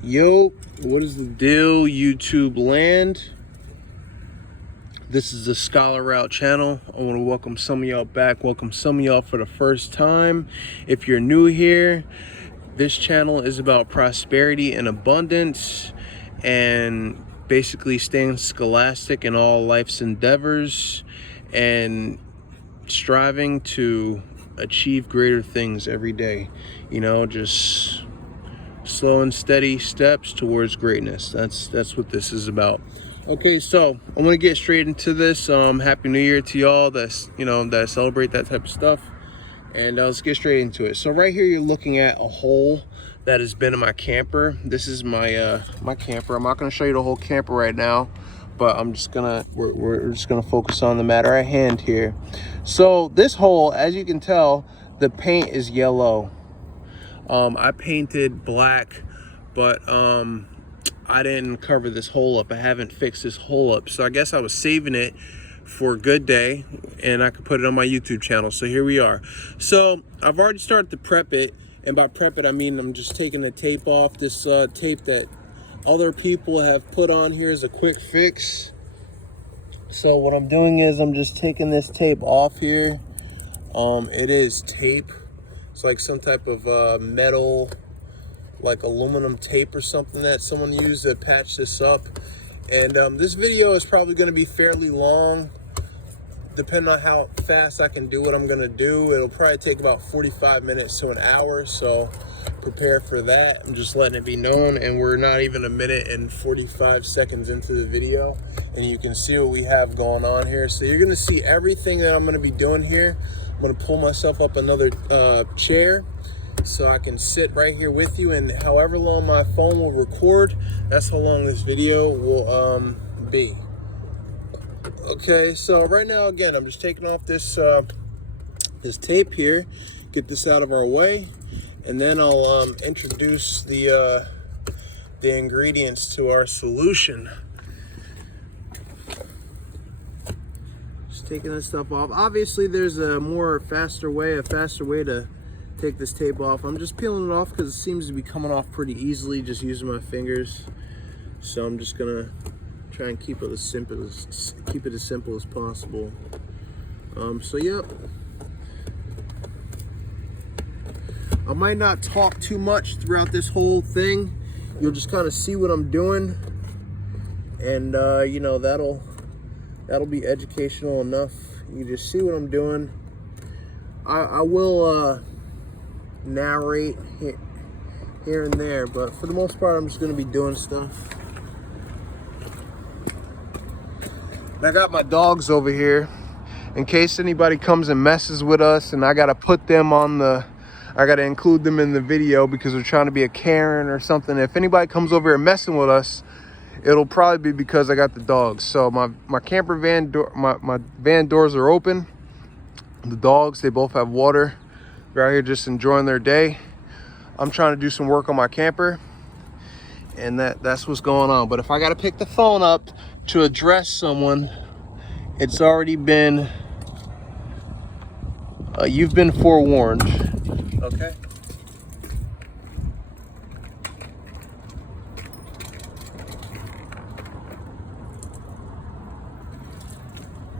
Yo, what is the deal, YouTube land? This is the Scholar Route channel. I want to welcome some of y'all back, welcome some of y'all for the first time. If you're new here, this channel is about prosperity and abundance and basically staying scholastic in all life's endeavors and striving to achieve greater things every day. You know, just slow and steady steps towards greatness. That's what this is about. Okay, so I want to get straight into this. Happy New Year to y'all that celebrate that type of stuff, and let's get straight into it. So right here you're looking at a hole that has been in my camper. This is my my camper. I'm not going to show you the whole camper right now, but I'm just gonna we're just gonna focus on the matter at hand here. So this hole, as you can tell, the paint is yellow. I painted black, but I didn't cover this hole up. I haven't fixed this hole up. So I guess I was saving it for a good day and I could put it on my YouTube channel. So here we are. So I've already started to prep it. And by prep it, I mean I'm just taking the tape off. This tape that other people have put on here is a quick fix. So what I'm doing is I'm just taking this tape off here. It is tape. It's like some type of metal, like aluminum tape or something that someone used to patch this up. And this video is probably going to be fairly long, depending on how fast I can do what I'm going to do. It'll probably take about 45 minutes to an hour, so prepare for that. I'm just letting it be known, and we're not even a minute and 45 seconds into the video, and you can see what we have going on here. So you're going to see everything that I'm going to be doing here. I'm going to pull myself up another chair so I can sit right here with you, and however long my phone will record, that's how long this video will be. Okay, so right now, again, I'm just taking off this this tape here, get this out of our way, and then I'll introduce the ingredients to our solution. Just taking this stuff off. Obviously, there's a faster way to take this tape off. I'm just peeling it off because it seems to be coming off pretty easily just using my fingers. So I'm just gonna try and keep it as simple as possible. So yep, I might not talk too much throughout this whole thing. You'll just kind of see what I'm doing, and you know, that'll be educational enough. You just see what I'm doing. I will narrate here and there, but for the most part, I'm just going to be doing stuff. And I got my dogs over here in case anybody comes and messes with us, and I got to put them on I got to include them in the video because they're trying to be a Karen or something. If anybody comes over here messing with us, it'll probably be because I got the dogs. So my camper van door, my van doors are open. The dogs, they both have water. They're out here just enjoying their day. I'm trying to do some work on my camper, and that's what's going on. But if I got to pick the phone up to address someone, it's already been you've been forewarned. Okay.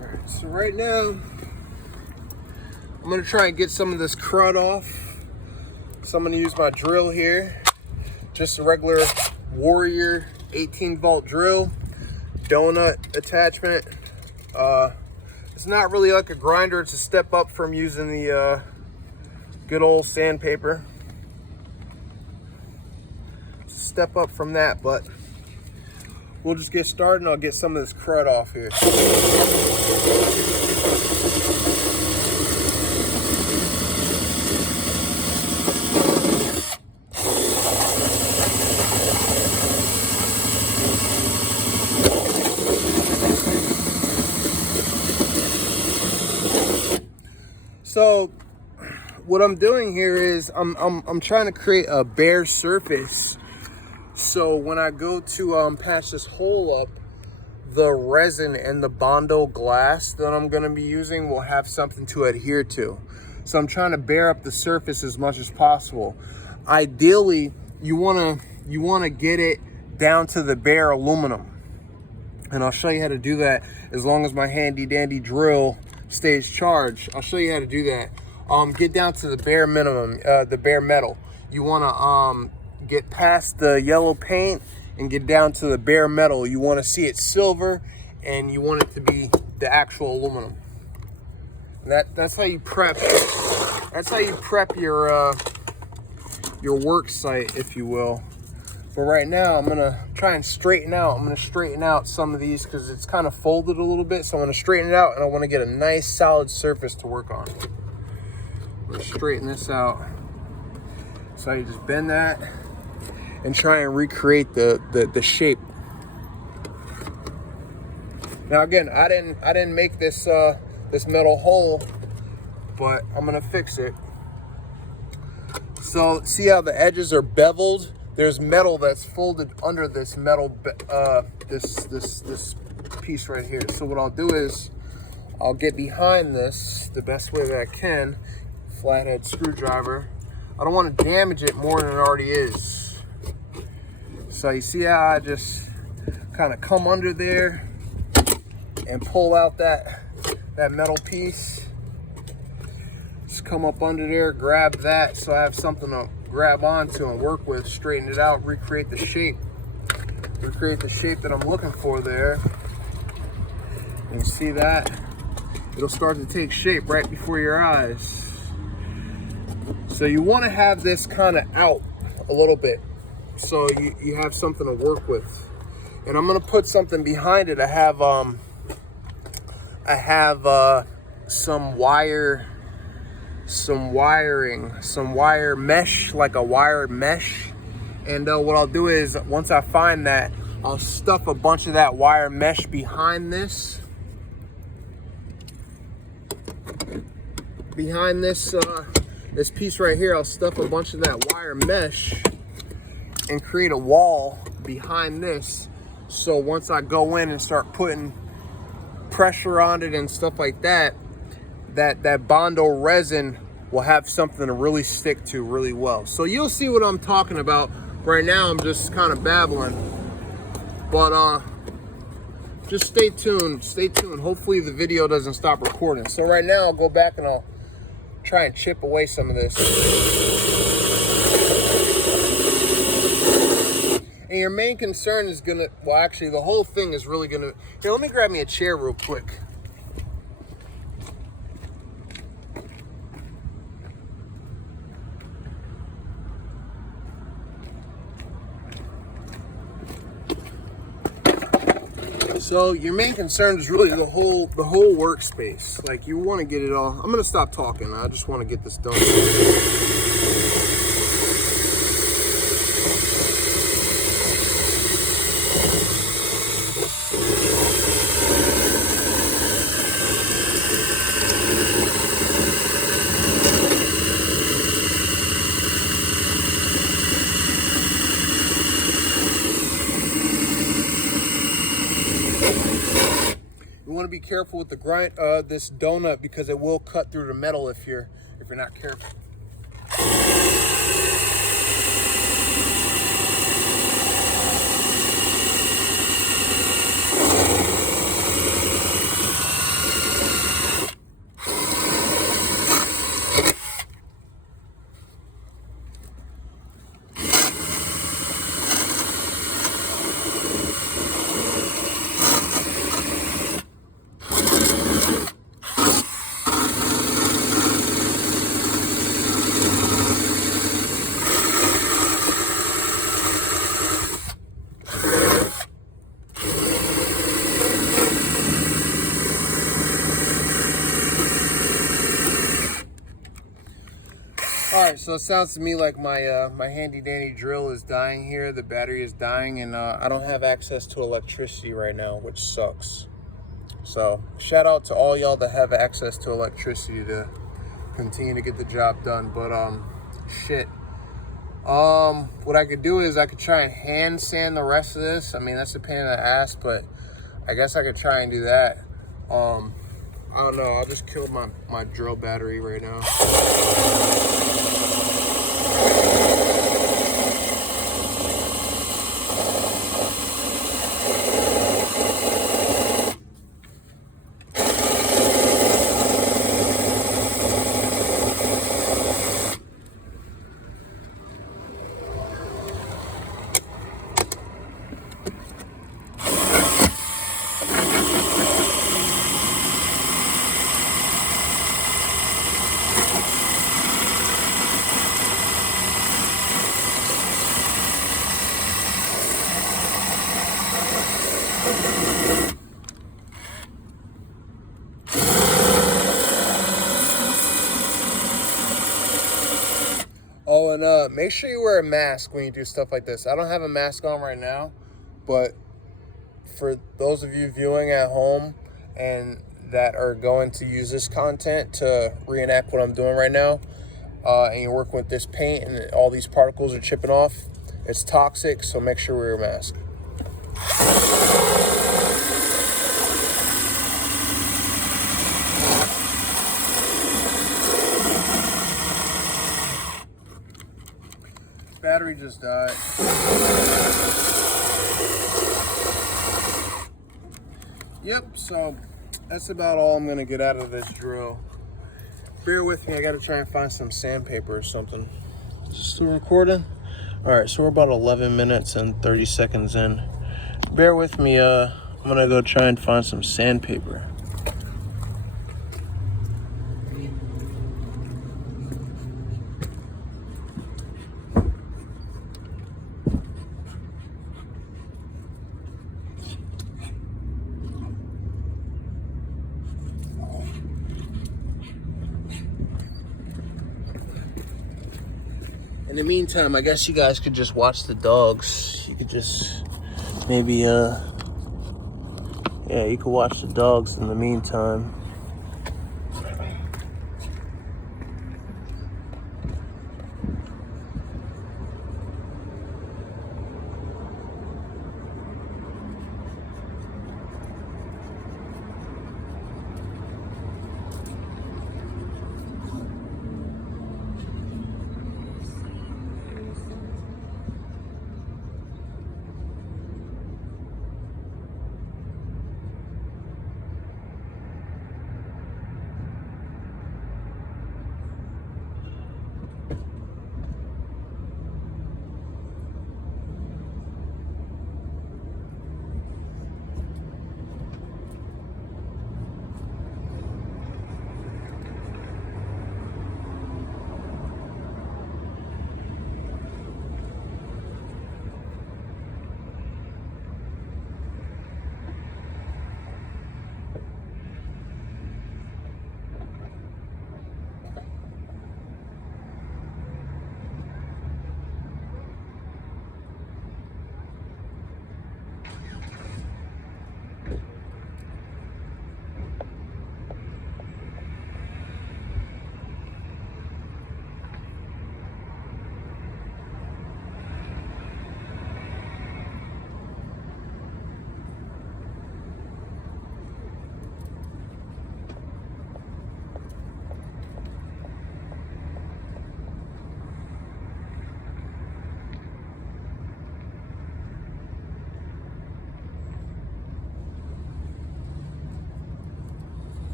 All right, so right now I'm gonna try and get some of this crud off. So I'm gonna use my drill here, just a regular Warrior 18-volt drill, donut attachment. It's not really like a grinder, it's a step up from using the good old sandpaper. It's a step up from that, but we'll just get started and I'll get some of this crud off here. So what I'm doing here is I'm trying to create a bare surface, so when I go to patch this hole up, the resin and the Bondo glass that I'm going to be using will have something to adhere to. So I'm trying to bare up the surface as much as possible. Ideally, you want to you want to get it down to the bare aluminum. And I'll show you how to do that as long as my handy dandy drill stays charged. I'll show you how to do that. Get down to the bare minimum, the bare metal. You want to get past the yellow paint and get down to the bare metal. You want to see it silver, and you want it to be the actual aluminum. That's how you prep. That's how you prep your work site, if you will. But right now, I'm gonna try and straighten out. I'm gonna straighten out some of these because it's kind of folded a little bit. So I'm gonna straighten it out, and I want to get a nice solid surface to work on. I'm gonna straighten this out. So you just bend that and try and recreate the shape. Now again, I didn't make this this metal hole, but I'm gonna fix it. So see how the edges are beveled? There's metal that's folded under this metal, this piece right here. So what I'll do is I'll get behind this the best way that I can, flathead screwdriver. I don't want to damage it more than it already is. So you see how I just kind of come under there and pull out that metal piece. Just come up under there, grab that so I have something to grab onto and work with, straighten it out, recreate the shape that I'm looking for there. You can see that it'll start to take shape right before your eyes. So you want to have this kind of out a little bit so you have something to work with. And I'm going to put something behind it. I have some wire mesh, like a wired mesh. And what I'll do is, once I find that, I'll stuff a bunch of that wire mesh behind this. This piece right here, I'll stuff a bunch of that wire mesh and create a wall behind this. So once I go in and start putting pressure on it and stuff like that, that Bondo resin will have something to really stick to really well. So you'll see what I'm talking about. Right now I'm just kind of babbling, but just stay tuned. Hopefully the video doesn't stop recording. So right now I'll go back and I'll try and chip away some of this. And your main concern is gonna, well actually the whole thing is really gonna, here, let me grab me a chair real quick. So your main concern is really the whole workspace. Like, you want to get it all. I'm gonna stop talking. I just want to get this done. You want to be careful with the grind, this donut, because it will cut through the metal if you're not careful. Alright, so it sounds to me like my my handy dandy drill is dying here. The battery is dying, and I don't have access to electricity right now, which sucks. So shout out to all y'all that have access to electricity to continue to get the job done. But shit. What I could do is I could try and hand sand the rest of this. I mean, that's a pain in the ass, but I guess I could try and do that. I don't know. I'll just kill my drill battery right now. make sure you wear a mask when you do stuff like this. I don't have a mask on right now, but for those of you viewing at home and that are going to use this content to reenact what I'm doing right now, and you're working with this paint and all these particles are chipping off, it's toxic, so make sure you wear a mask. Battery just died. Yep, so that's about all I'm gonna get out of this drill. Bear with me, I gotta try and find some sandpaper or something. Is this still recording? All right, so we're about 11 minutes and 30 seconds in. Bear with me, I'm gonna go try and find some sandpaper. In the meantime, I guess you guys could just watch the dogs. You could just maybe, yeah, you could watch the dogs in the meantime.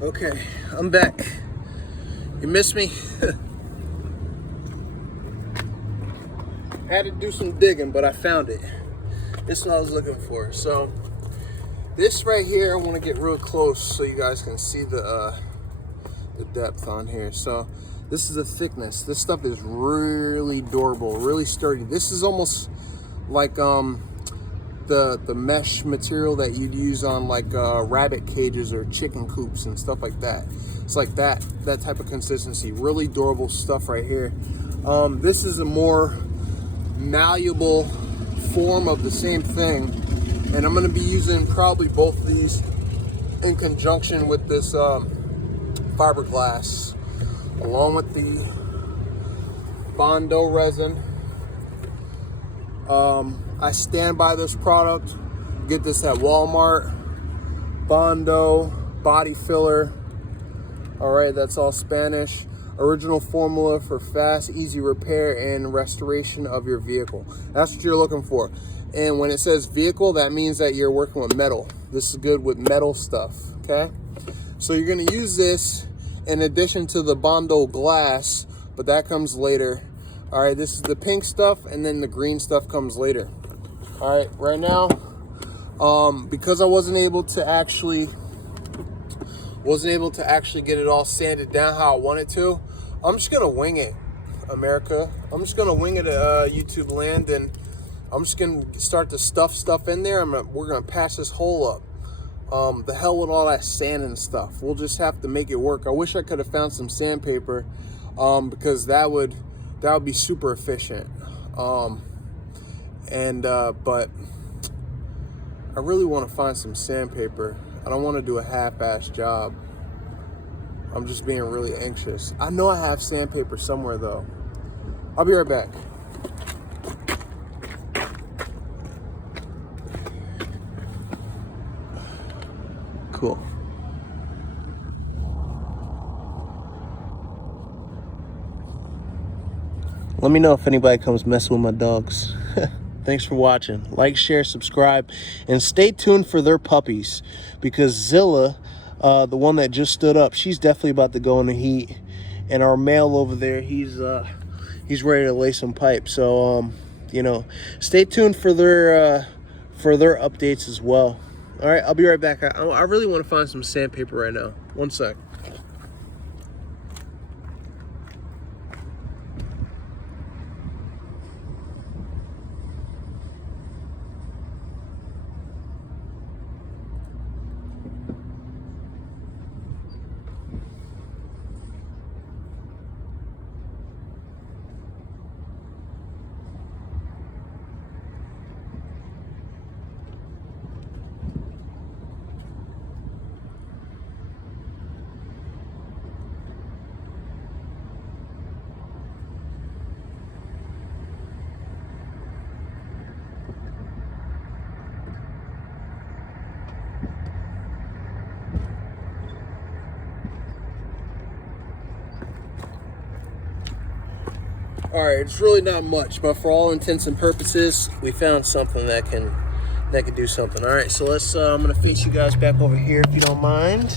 Okay, I'm back. You missed me? I had to do some digging, but I found it. This is what I was looking for. So this right here, I want to get real close so you guys can see the depth on here. So this is the thickness. This stuff is really durable, really sturdy. This is almost like the mesh material that you'd use on like rabbit cages or chicken coops and stuff like that. It's like that type of consistency. Really durable stuff right here. This is a more malleable form of the same thing, and I'm going to be using probably both of these in conjunction with this fiberglass, along with the Bondo resin. I stand by this product. Get this at Walmart. Bondo body filler. All right, that's all Spanish. Original formula for fast, easy repair and restoration of your vehicle. That's what you're looking for. And when it says vehicle, that means that you're working with metal. This is good with metal stuff, okay? So you're gonna use this in addition to the Bondo glass, but that comes later. All right, this is the pink stuff, and then the green stuff comes later. All right, right now, because I wasn't able to actually get it all sanded down how I wanted to, I'm just gonna wing it, America. I'm just gonna wing it at YouTube land, and I'm just gonna start to stuff stuff in there. We're gonna patch this hole up. The hell with all that sand and stuff. We'll just have to make it work. I wish I could have found some sandpaper, because that would be super efficient. But I really want to find some sandpaper. I don't want to do a half-ass job. I'm just being really anxious. I know I have sandpaper somewhere though. I'll be right back. Cool. Let me know if anybody comes messing with my dogs. Thanks for watching. Like, share, subscribe, and stay tuned for their puppies, because Zilla, the one that just stood up, she's definitely about to go in the heat. And our male over there, he's ready to lay some pipe. So you know, stay tuned for their updates as well. All right, I'll be right back. I really want to find some sandpaper right now. One sec. All right, it's really not much, but for all intents and purposes, we found something that can do something. All right, so let's. I'm gonna face you guys back over here if you don't mind.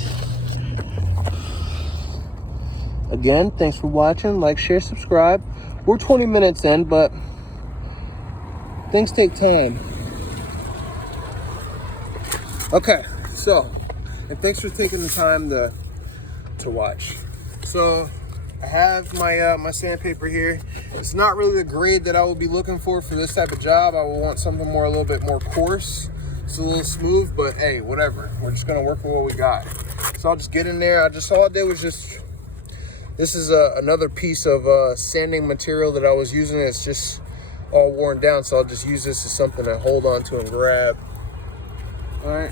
Again, thanks for watching. Like, share, subscribe. We're 20 minutes in, but things take time. Okay, so, and thanks for taking the time to watch. So I have my my sandpaper here. It's not really the grade that I would be looking for this type of job. I would want something a little bit more coarse. It's a little smooth, but hey, whatever. We're just gonna work with what we got. So I'll just get in there. All I did was just, this is another piece of sanding material that I was using. It's just all worn down, so I'll just use this as something to hold on to and grab. All right.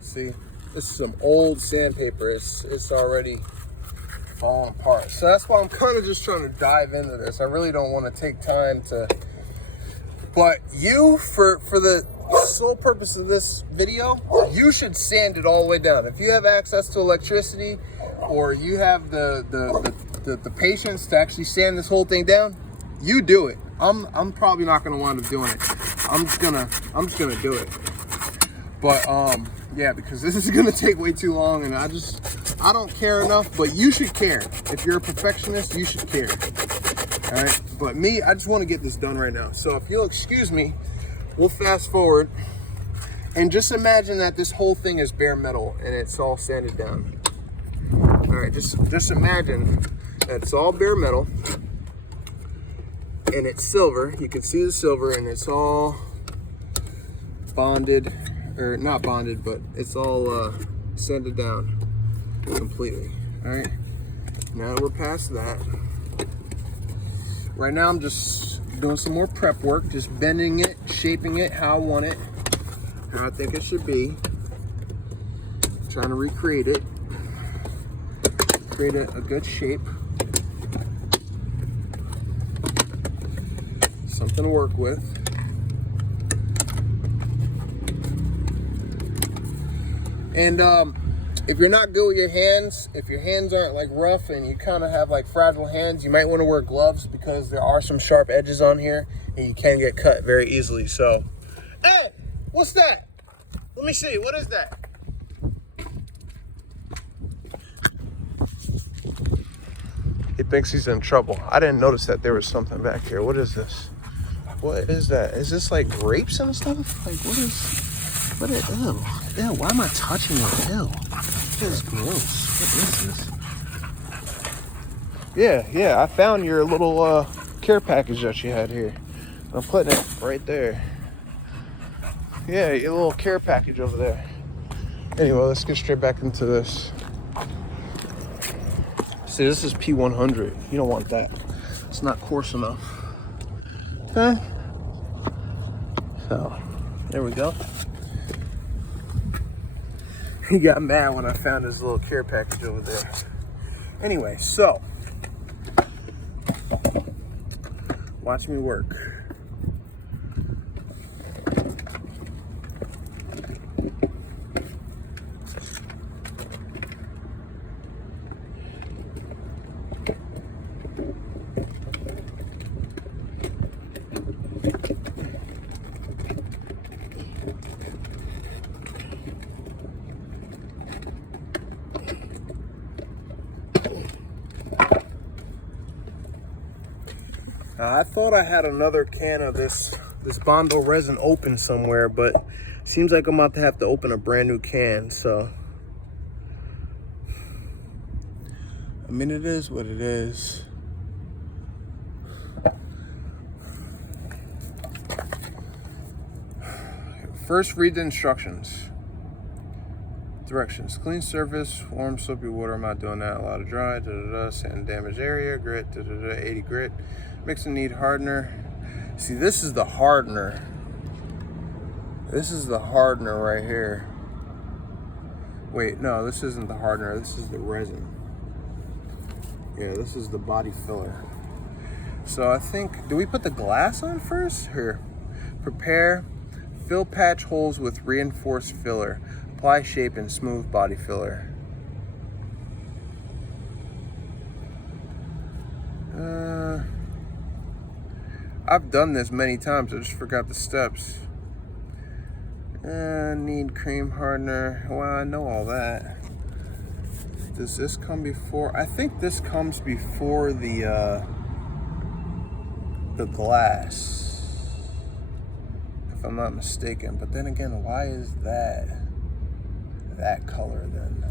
See, this is some old sandpaper. It's already falling apart. So that's why I'm kind of just trying to dive into this. I really don't want to take time to, but for the sole purpose of this video, you should sand it all the way down. If you have access to electricity, or you have the patience to actually sand this whole thing down, you do it. I'm probably not gonna wind up doing it. I'm just gonna do it. But yeah, because this is gonna take way too long, and I don't care enough. But you should care. If you're a perfectionist, you should care. All right. But me, I just want to get this done right now. So if you'll excuse me, we'll fast forward, and just imagine that this whole thing is bare metal and it's all sanded down. All right, just imagine that it's all bare metal and it's silver. You can see the silver, and it's all bonded, or not bonded, but it's all sanded down completely. All right, now that we're past that, right now I'm just doing some more prep work, just bending it, shaping it how I want it, how I think it should be, trying to recreate it, create a good shape, something to work with. And if you're not good with your hands, if your hands aren't like rough and you kind of have like fragile hands, you might want to wear gloves, because there are some sharp edges on here and you can get cut very easily. So, hey, what's that? Let me see, what is that? He thinks he's in trouble. I didn't notice that there was something back here. What is this? What is that? Is this like grapes and stuff? Like what is, ew, why am I touching it? Ew, this is gross. What is this? Yeah, I found your little care package that you had here. I'm putting it right there. Yeah, your little care package over there. Anyway, let's get straight back into this. See, this is P100. You don't want that. It's not coarse enough. Okay. So, there we go. He got mad when I found his little care package over there. Anyway, so watch me work. I thought I had another can of this Bondo resin open somewhere, but seems like I'm about to have to open a brand new can. So, I mean, it is what it is. First, read the instructions. Directions: clean surface, warm soapy water. I'm not doing that. A lot of dry. Sand damaged area. Grit. 80 grit. Mix and knead hardener. See, this is the hardener. This is the hardener right here. Wait, no, this isn't the hardener. This is the resin. Yeah, this is the body filler. So I think, do we put the glass on first? Here. Prepare. Fill patch holes with reinforced filler. Apply shape and smooth body filler. I've done this many times, I just forgot the steps. Need cream hardener. Well, I know all that. Does this come before? I think this comes before the glass, if I'm not mistaken. But then again, why is that color then?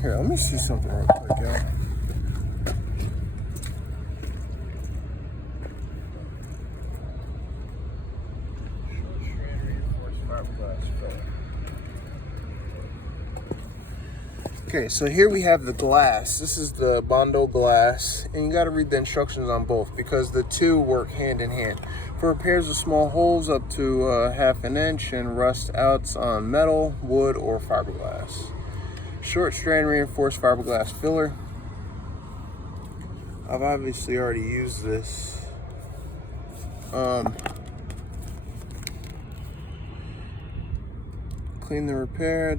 Here, let me see something real quick, y'all. Okay, so here we have the glass. This is the Bondo glass, and you got to read the instructions on both, because the two work hand in hand. For repairs of small holes up to 1/2 inch and rust outs on metal, wood, or fiberglass. Short strand reinforced fiberglass filler. I've obviously already used this. Clean the repair.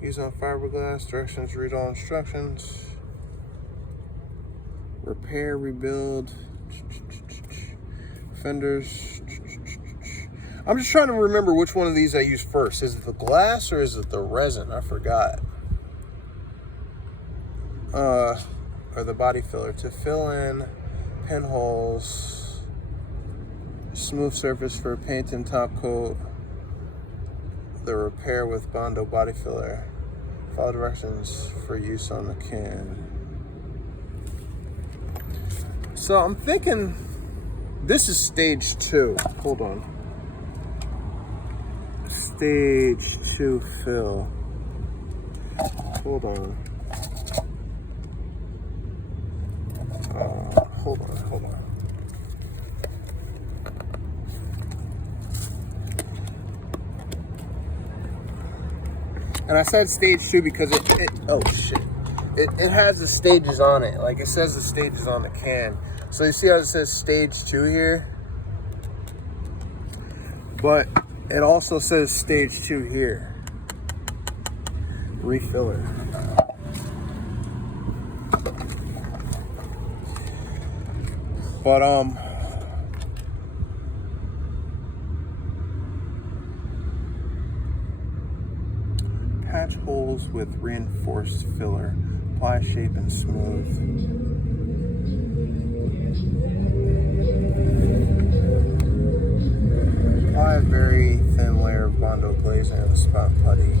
Use on fiberglass. Directions. Read all instructions. Repair, rebuild. Fenders. I'm just trying to remember which one of these I use first. Is it the glass or is it the resin? I forgot. Or the body filler. To fill in pinholes. Smooth surface for paint and top coat. The repair with Bondo body filler. Follow directions for use on the can. So I'm thinking this is stage 2. Hold on. Stage 2 fill. Hold on. Hold on. And I said stage 2 because it has the stages on it. Like it says the stages on the can. So you see how it says stage 2 here? But it also says stage 2 here. Refiller. But patch holes with reinforced filler. Apply, shape, and smooth. Apply a very thin layer of Bondo glaze and spot putty.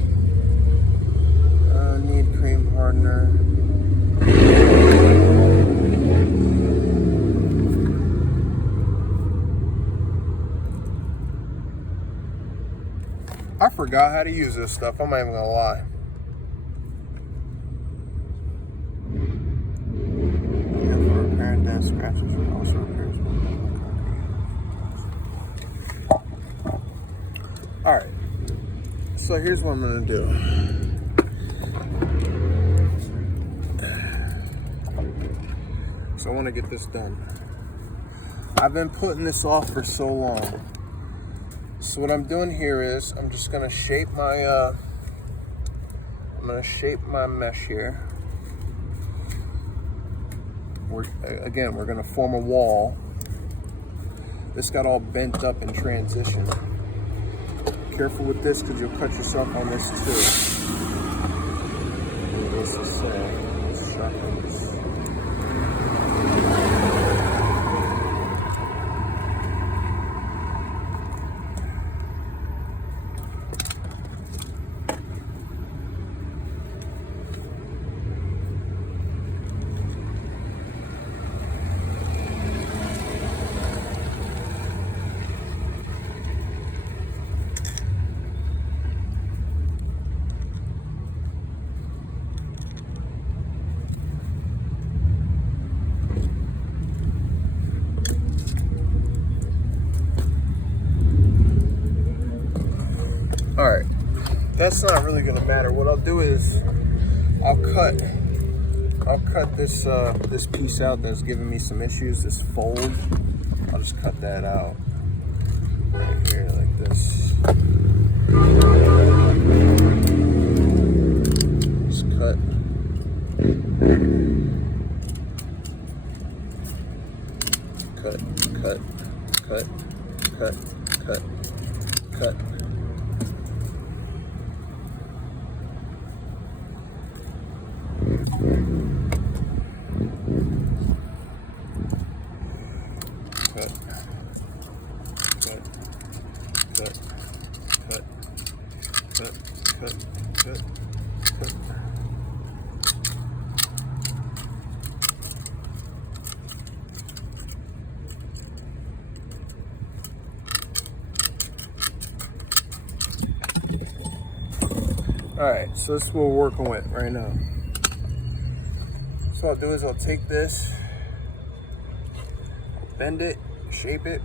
Need cream hardener. I forgot how to use this stuff. I'm not even gonna lie. Yeah, for repairing dent scratches and also repairs. Alright. So here's what I'm gonna do. So I want to get this done. I've been putting this off for so long. So what I'm doing here is I'm just gonna shape my mesh here. We're gonna form a wall. This got all bent up in transition. Careful with this because you'll cut yourself on this too. This is sharpens. Alright, that's not really gonna matter. What I'll do is I'll cut this this piece out that's giving me some issues, this fold. I'll just cut that out right here like this. Just cut. Cut. Alright, so this is what we're working with right now. So what I'll do is I'll take this, I'll bend it, shape it.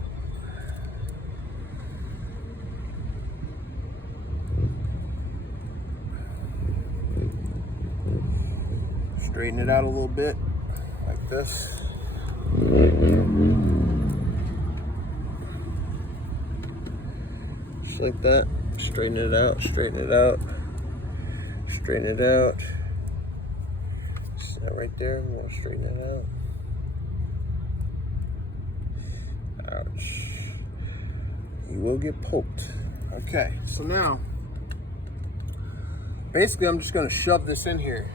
Straighten it out a little bit, like this. Just like that. Straighten it out, straighten it out, straighten it out. See that right there? I'm gonna straighten it out. Ouch. You will get poked. Okay, so now, basically I'm just gonna shove this in here.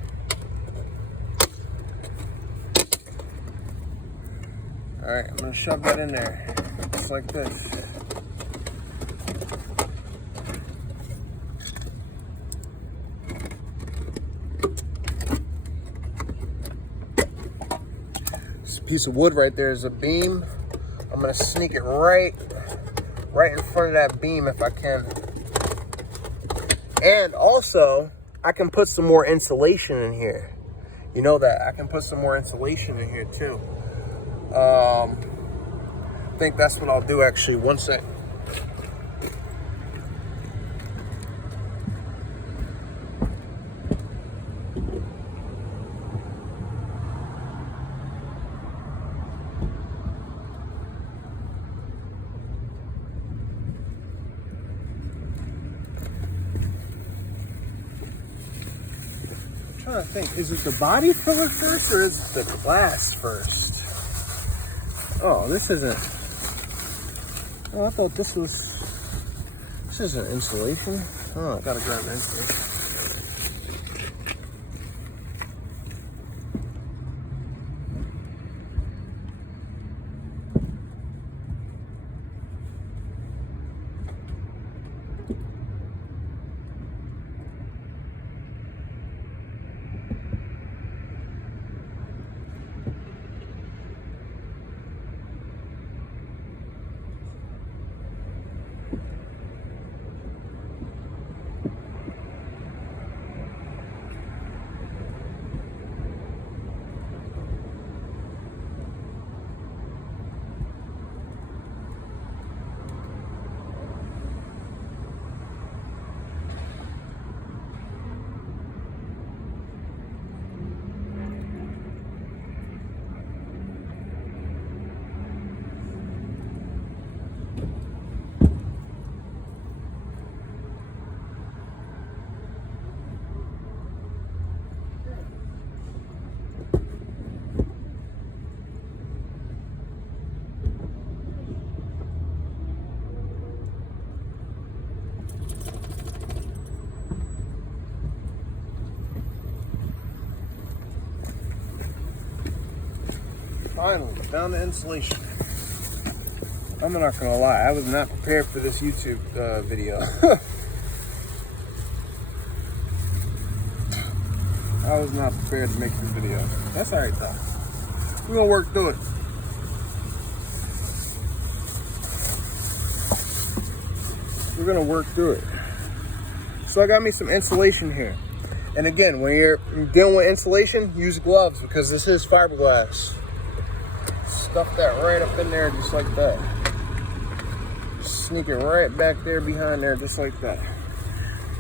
All right, I'm gonna shove that in there, just like this. This piece of wood right there is a beam. I'm gonna sneak it right in front of that beam if I can. And also, I can put some more insulation in here. You know that, I can put some more insulation in here too. I think that's what I'll do actually. One sec. I'm trying to think, is it the body filler first or is it the glass first? Oh, this isn't. Oh, I thought this isn't insulation. Oh, I gotta grab the insulation. Finally, found the insulation. I'm not gonna lie, I was not prepared for this YouTube video. I was not prepared to make this video. That's alright though. We're gonna work through it. We're gonna work through it. So I got me some insulation here. And again, when you're dealing with insulation, use gloves because this is fiberglass. Stuff that right up in there just like that. Sneak it right back there behind there just like that.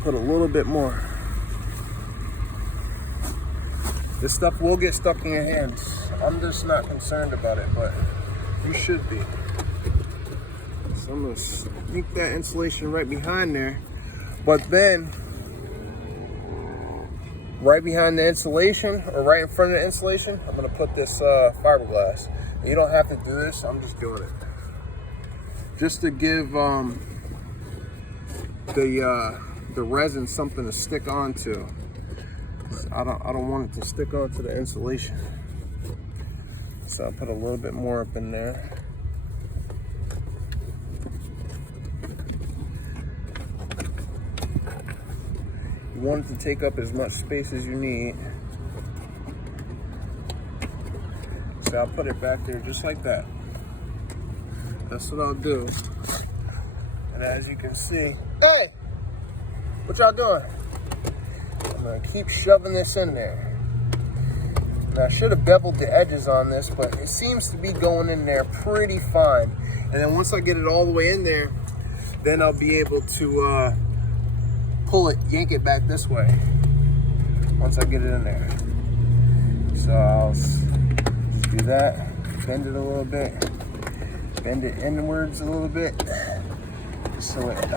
Put a little bit more. This stuff will get stuck in your hands. I'm just not concerned about it, but you should be. So I'm gonna sneak that insulation right behind there. But then, right behind the insulation, or right in front of the insulation, I'm gonna put this fiberglass. You don't have to do this, I'm just doing it. Just to give the resin something to stick onto. I don't want it to stick onto the insulation. So I'll put a little bit more up in there. You want it to take up as much space as you need. So I'll put it back there just like that. That's what I'll do. And as you can see, hey, what y'all doing? I'm gonna keep shoving this in there. Now I should have beveled the edges on this, but it seems to be going in there pretty fine. And then once I get it all the way in there, then I'll be able to pull it, yank it back this way. Once I get it in there. So I'll do that, bend it a little bit, bend it inwards a little bit, so it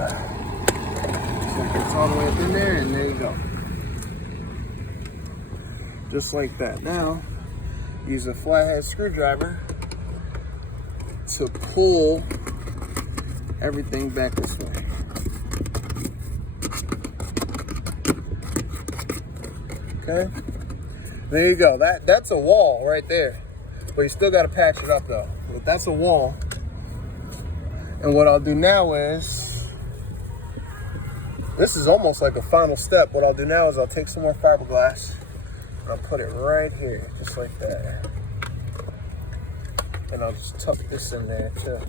So it gets all the way up in there, and there you go. Just like that. Now, use a flathead screwdriver to pull everything back this way. Okay, there you go. That's a wall right there, but you still got to patch it up though. But that's a wall. And what I'll do now is, this is almost like a final step. What I'll do now is I'll take some more fiberglass and I'll put it right here, just like that. And I'll just tuck this in there too.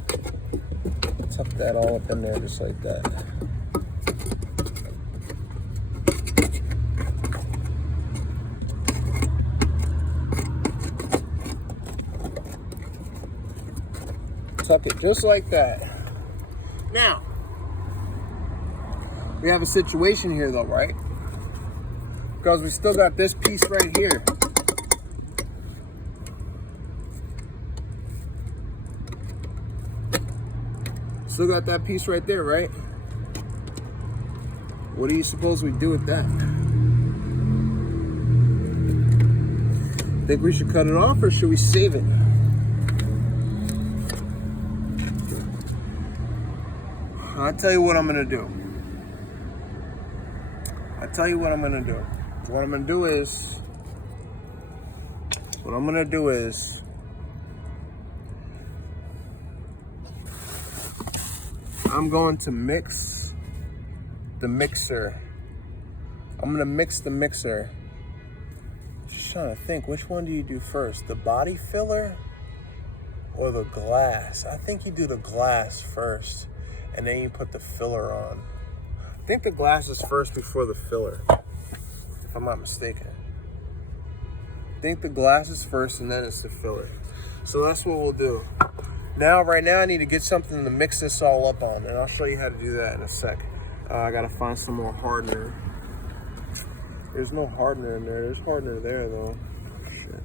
Tuck that all up in there just like that. Tuck it just like that. Now, we have a situation here though, right? Because we still got this piece right here. Still got that piece right there, right? What do you suppose we do with that? Think we should cut it off or should we save it? I'll tell you what I'm gonna do. What I'm gonna do is I'm going to mix the mixer. I'm gonna mix the mixer. Just trying to think, which one do you do first? The body filler or the glass? I think you do the glass first and then you put the filler on. I think the glass is first before the filler, if I'm not mistaken. I think the glass is first and then it's the filler. So that's what we'll do. Now, right now, I need to get something to mix this all up on, and I'll show you how to do that in a sec. I gotta find some more hardener. There's no hardener in there. There's hardener there, though. Shit.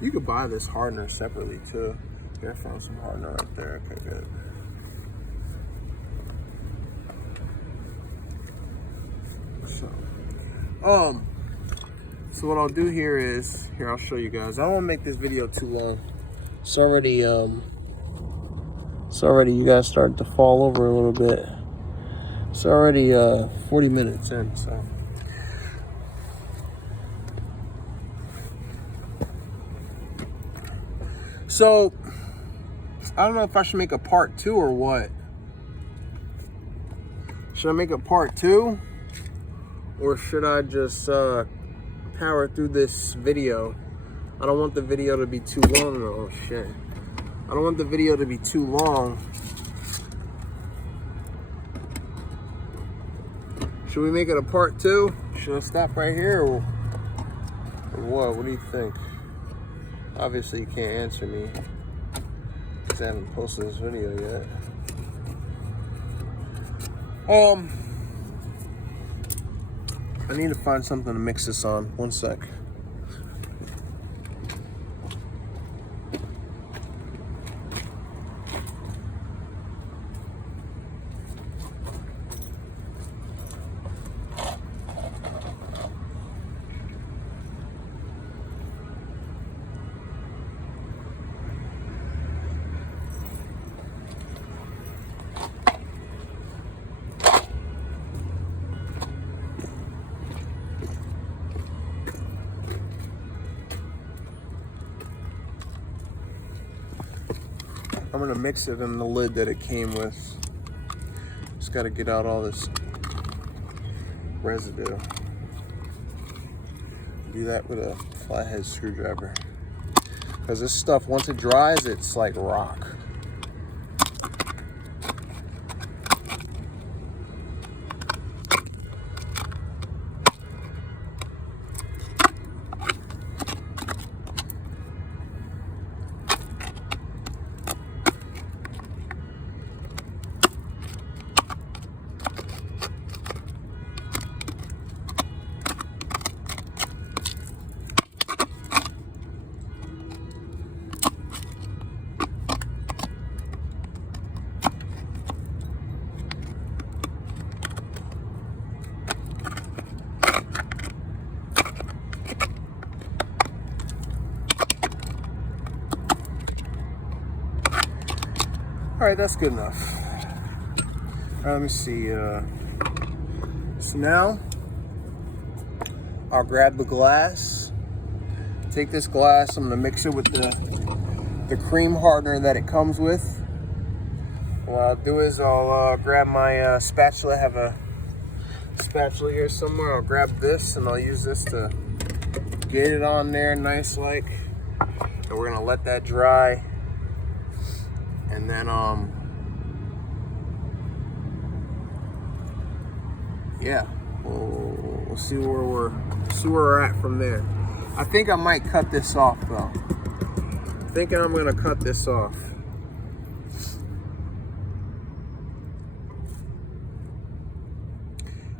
You could buy this hardener separately, too. Here, I found some hardener right there. Okay, good. So what I'll do here is, I'll show you guys. I don't want to make this video too long. It's already, you guys started to fall over a little bit. It's already 40 minutes in, so I don't know if I should make a part 2 or what. Should I make a part 2? Or should I just power through this video? I don't want the video to be too long. Oh shit. I don't want the video to be too long. Should we make it a part 2? Should I stop right here or what? What do you think? Obviously you can't answer me because I haven't posted this video yet. I need to find something to mix this on. One sec. I'm gonna mix it in the lid that it came with. Just gotta get out all this residue. Do that with a flathead screwdriver. Because this stuff, once it dries, it's like rock. All right, that's good enough. All right, let me see. So now I'll grab the glass. Take this glass. I'm gonna mix it with the cream hardener that it comes with. What I'll do is I'll grab my spatula. I have a spatula here somewhere. I'll grab this and I'll use this to get it on there nice like. And we're gonna let that dry. And then yeah, we'll see where we're at from there. I think I might cut this off though. I'm thinking I'm gonna cut this off.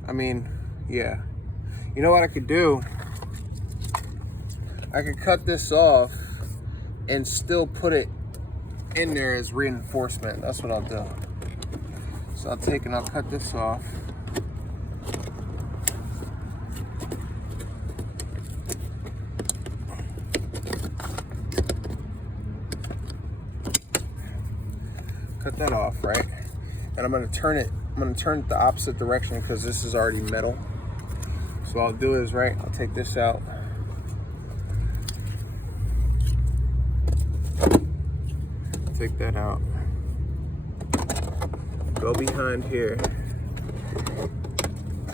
I mean, yeah. You know what I could do? I could cut this off and still put it in there as reinforcement. That's what I'll do. So I'll take and I'll cut this off. Cut that off, right? And I'm gonna turn it the opposite direction because this is already metal. So what I'll do is, right, I'll take this out. Take that out. Go behind here.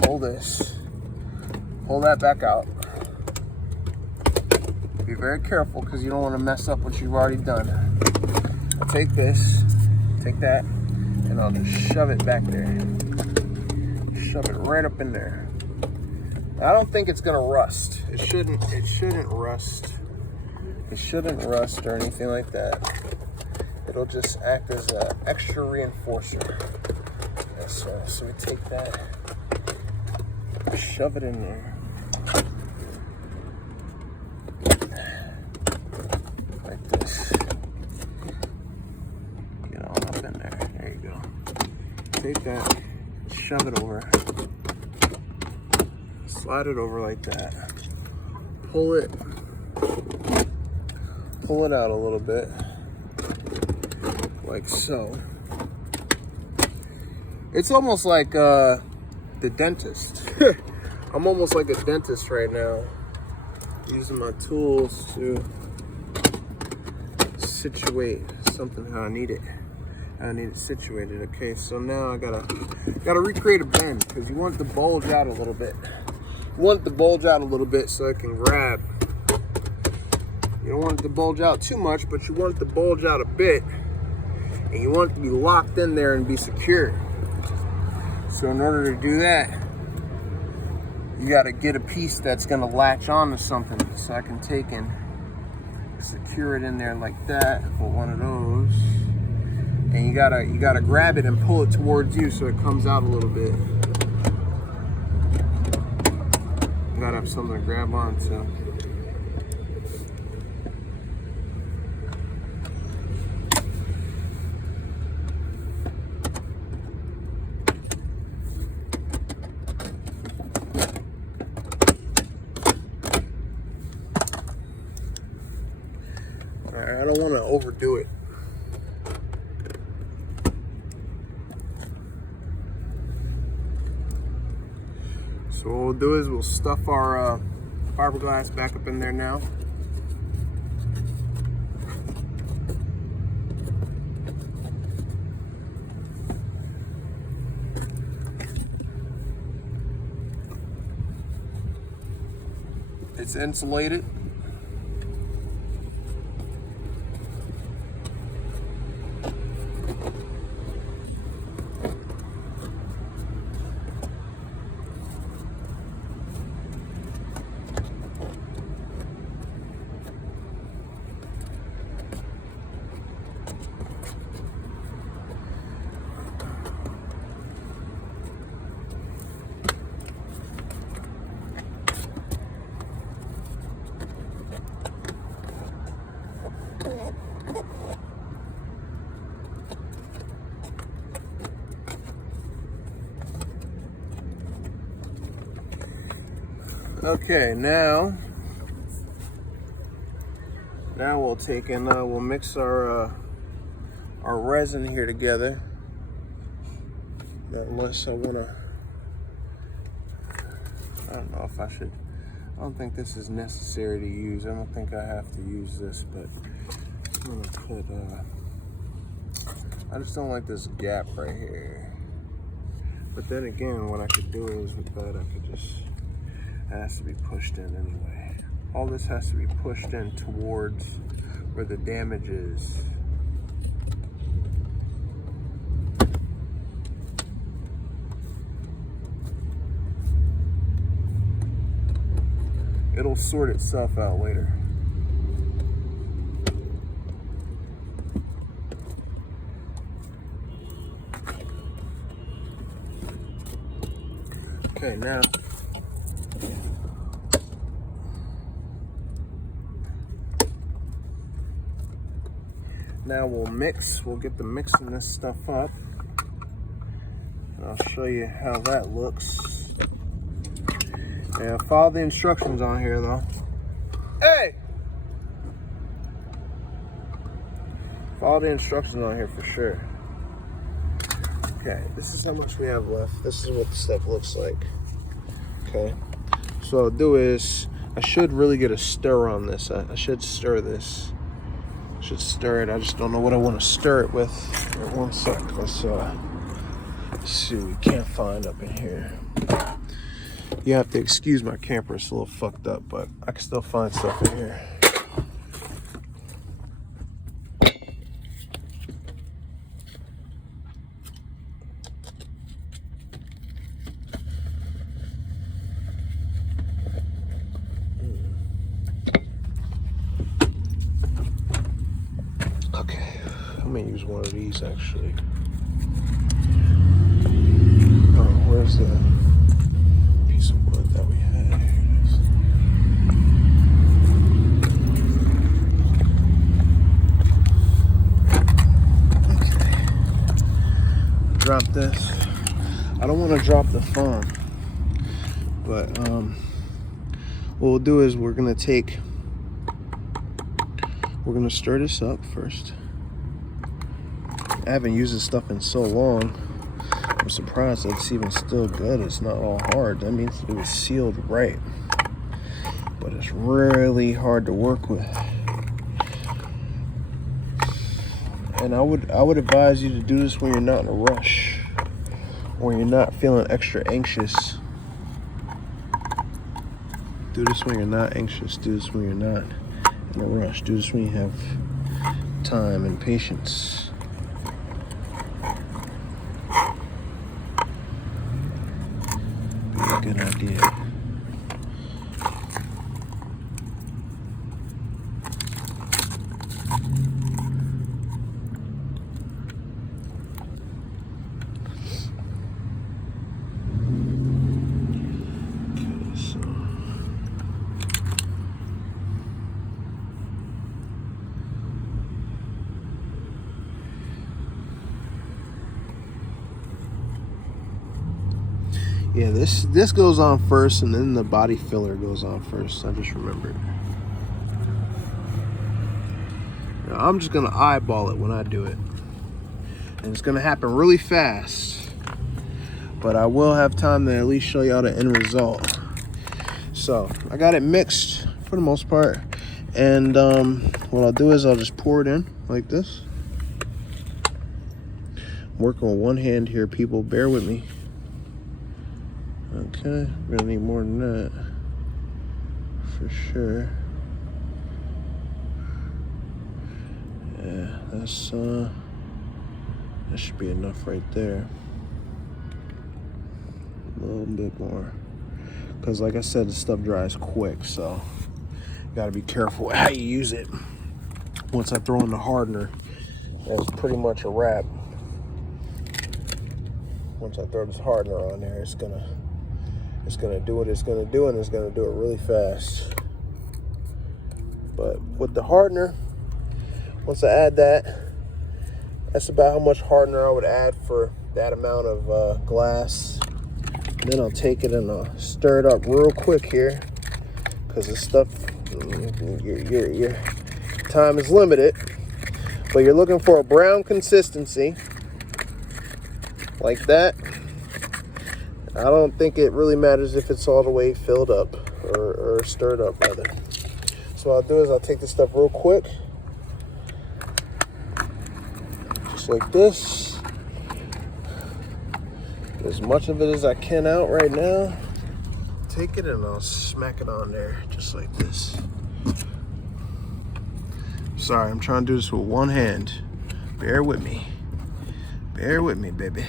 Pull this. Pull that back out. Be very careful because you don't want to mess up what you've already done. I'll take this, take that, and I'll just shove it back there. Shove it right up in there. I don't think it's gonna rust. It shouldn't rust. It shouldn't rust or anything like that. It'll just act as an extra reinforcer. So we take that, shove it in there. Like this. Get on up in there. There you go. Take that, shove it over. Slide it over like that. Pull it out a little bit. Like so. It's almost like the dentist. I'm almost like a dentist right now. Using my tools to situate something how I need it. I need it situated. Okay, so now I gotta recreate a bend because you want it to bulge out a little bit. You want it to bulge out a little bit so it can grab. You don't want it to bulge out too much, but you want it to bulge out a bit. And you want it to be locked in there and be secure. So in order to do that, you got to get a piece that's going to latch onto something. So I can take and secure it in there like that. Put one of those, and you gotta grab it and pull it towards you so it comes out a little bit. You gotta have something to grab onto. I don't want to overdo it. So what we'll do is we'll stuff our fiberglass back up in there now. It's insulated. Okay, now we'll take and we'll mix our our resin here together. Unless I wanna, I don't know if I should, I don't think this is necessary to use. I don't think I have to use this, but I'm gonna put, I just don't like this gap right here. But then again, what I could do is with that, I could just, it has to be pushed in anyway. All this has to be pushed in towards where the damage is. It'll sort itself out later. Okay, now we'll mix. We'll get the mixing this stuff up. And I'll show you how that looks. Yeah, follow the instructions on here though. Hey! Follow the instructions on here for sure. Okay, this is how much we have left. This is what the stuff looks like. Okay, so what I'll do is, I should really get a stir on this. I should stir this. I should stir it. I just don't know what I want to stir it with. Wait, one sec. Let's see what we can't find up in here. You have to excuse my camper, it's a little fucked up, but I can still find stuff in here. Okay, I'm gonna use one of these actually. Oh, where's the piece of wood that we had? Here it is. Okay. Drop this. I don't want to drop the phone, but what we'll do is we're gonna stir this up first. I haven't used this stuff in so long. I'm surprised it's even still good. It's not all hard. That means it was sealed right. But it's really hard to work with. And I would advise you to do this when you're not in a rush, or you're not feeling extra anxious. Do this when you're not anxious. Do this when you're not in a rush. Do this when you have time and patience. Be a good idea. Yeah, this goes on first, and then the body filler goes on first. I just remembered. Now, I'm just gonna eyeball it when I do it, and it's gonna happen really fast. But I will have time to at least show y'all the end result. So I got it mixed for the most part, and what I'll do is I'll just pour it in like this. Working with one hand here, people. Bear with me. Okay, we're gonna need more than that for sure. Yeah, that's that should be enough right there. A little bit more, because like I said, the stuff dries quick, so you gotta be careful how you use it. Once I throw in the hardener, that's pretty much a wrap. Once I throw this hardener on there, it's gonna do what it's gonna do, and it's gonna do it really fast. But with the hardener, once I add that, that's about how much hardener I would add for that amount of glass. And then I'll take it and I'll stir it up real quick here, because this stuff, your time is limited. But you're looking for a brown consistency like that. I don't think it really matters if it's all the way filled up or stirred up rather. So what I'll do is I'll take this stuff real quick. Just like this. Get as much of it as I can out right now. Take it and I'll smack it on there just like this. Sorry, I'm trying to do this with one hand. Bear with me. Bear with me, baby.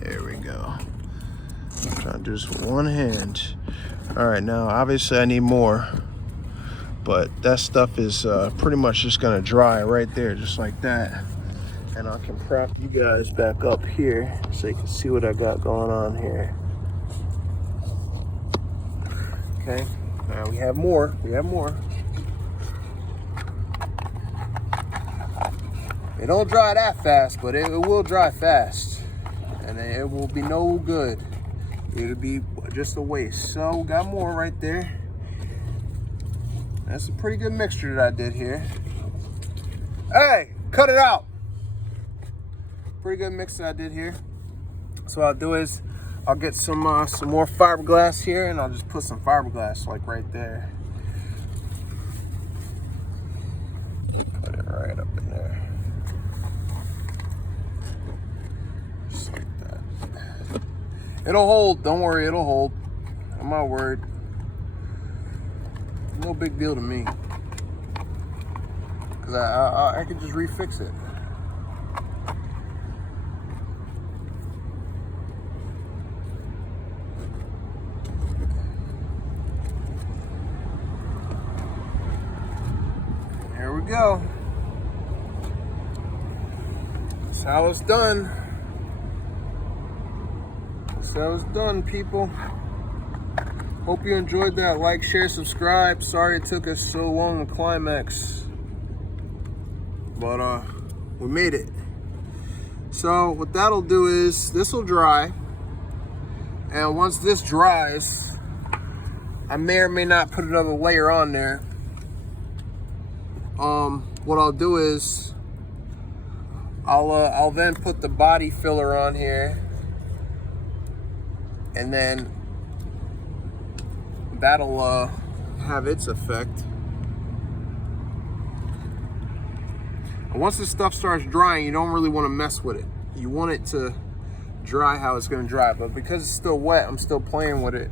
There we go. I'm trying to do this with one hand. All right, now obviously I need more, but that stuff is pretty much just gonna dry right there, just like that. And I can prop you guys back up here so you can see what I got going on here. Okay, now we have more. We have more. It don't dry that fast, but it will dry fast. And it will be no good. It'll be just a waste. So, got more right there. That's a pretty good mixture that I did here. Hey, cut it out. Pretty good mix that I did here. So what I'll do is, I'll get some more fiberglass here, and I'll just put some fiberglass like right there. Put it right up in there. Just like that. It'll hold, don't worry, it'll hold. I'm not worried. No big deal to me. Cause I can just refix it. Here we go. That's how it's done. That's how it's done, people. Hope you enjoyed that. Like, share, subscribe. Sorry it took us so long to climax. But we made it. So what that'll do is this will dry. And once this dries, I may or may not put another layer on there. What I'll do is I'll then put the body filler on here, and then that'll have its effect. And once this stuff starts drying, you don't really want to mess with it. You want it to dry how it's going to dry, but because it's still wet, I'm still playing with it.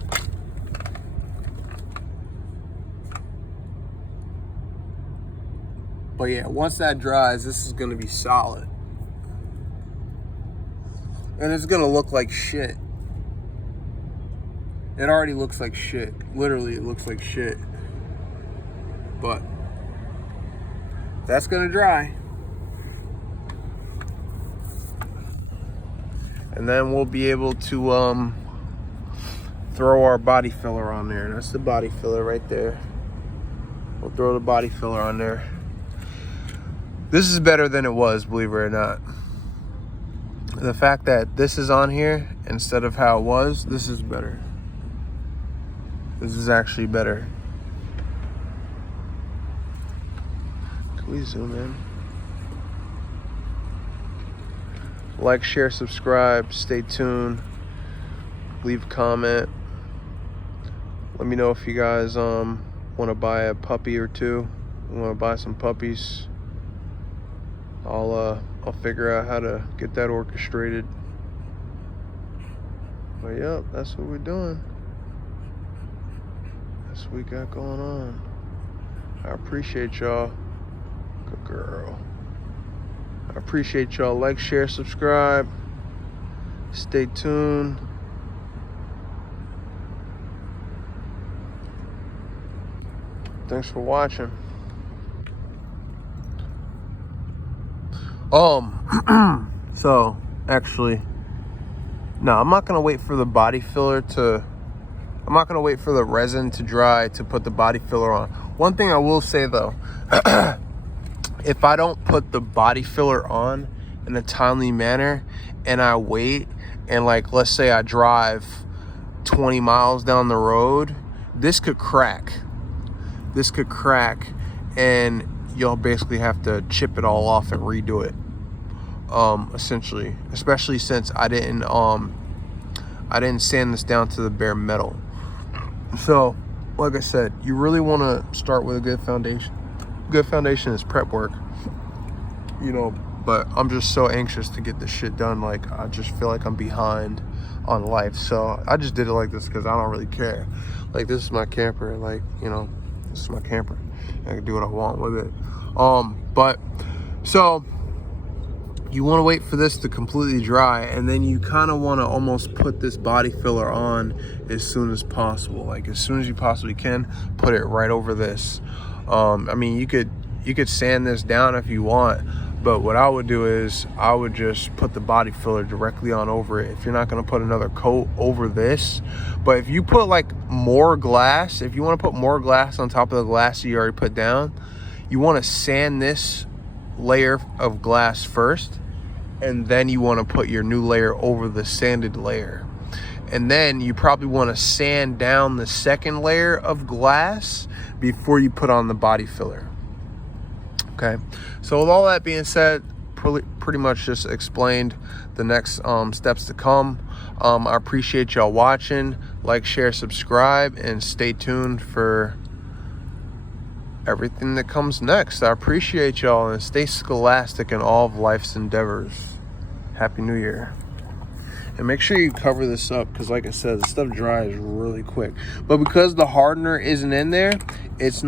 But yeah, once that dries, this is going to be solid. And it's going to look like shit. It already looks like shit. Literally, it looks like shit. But that's going to dry. And then we'll be able to throw our body filler on there. That's the body filler right there. We'll throw the body filler on there. This is better than it was, believe it or not. The fact that this is on here instead of how it was, this is better. This is actually better. Can we zoom in? Like, share, subscribe, stay tuned, leave a comment. Let me know if you guys want to buy a puppy or two. Want to buy some puppies. I'll figure out how to get that orchestrated. But yep, that's what we're doing. That's what we got going on. I appreciate y'all. Good girl. I appreciate y'all. Like, share, subscribe. Stay tuned. Thanks for watching. So actually, no, I'm not gonna wait for the body filler to, I'm not gonna wait for the resin to dry to put the body filler on. One thing I will say though, if I don't put the body filler on in a timely manner and I wait, and like, let's say I drive 20 miles down the road, this could crack. This could crack, and you'll basically have to chip it all off and redo it, essentially, especially since I didn't sand this down to the bare metal. So like I said, you really want to start with a good foundation. Good foundation is prep work, you know, but I'm just so anxious to get this shit done. Like, I just feel like I'm behind on life, so I just did it like this because I don't really care. Like, this is my camper, like, you know, this is my camper. I can do what I want with it. But so you want to wait for this to completely dry, and then you kind of want to almost put this body filler on as soon as possible. Like, as soon as you possibly can, put it right over this. I mean, you could sand this down if you want, but what I would do is I would just put the body filler directly on over it if you're not going to put another coat over this. But if you put like more glass, if you want to put more glass on top of the glass you already put down, you want to sand this layer of glass first, and then you want to put your new layer over the sanded layer. And then you probably want to sand down the second layer of glass before you put on the body filler. Okay, so with all that being said, pretty much just explained the next steps to come. I appreciate y'all watching. Like, share, subscribe, and stay tuned for everything that comes next. I appreciate y'all, and stay scholastic in all of life's endeavors. Happy New Year. And make sure you cover this up, because like I said, the stuff dries really quick. But because the hardener isn't in there, this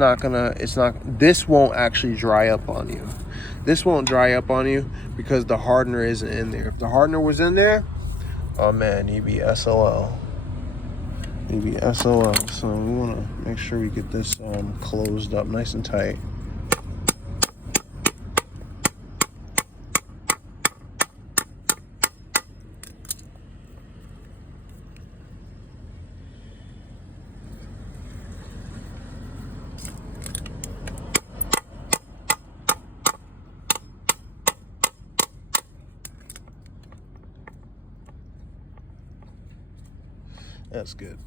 won't actually dry up on you. This won't dry up on you because the hardener isn't in there. If the hardener was in there, oh man, you'd be SOL. You'd be SOL. So we want to make sure we get this closed up nice and tight. That's good.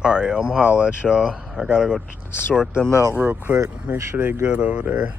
All right, I'm gonna holla at y'all. I gotta go sort them out real quick. Make sure they good over there.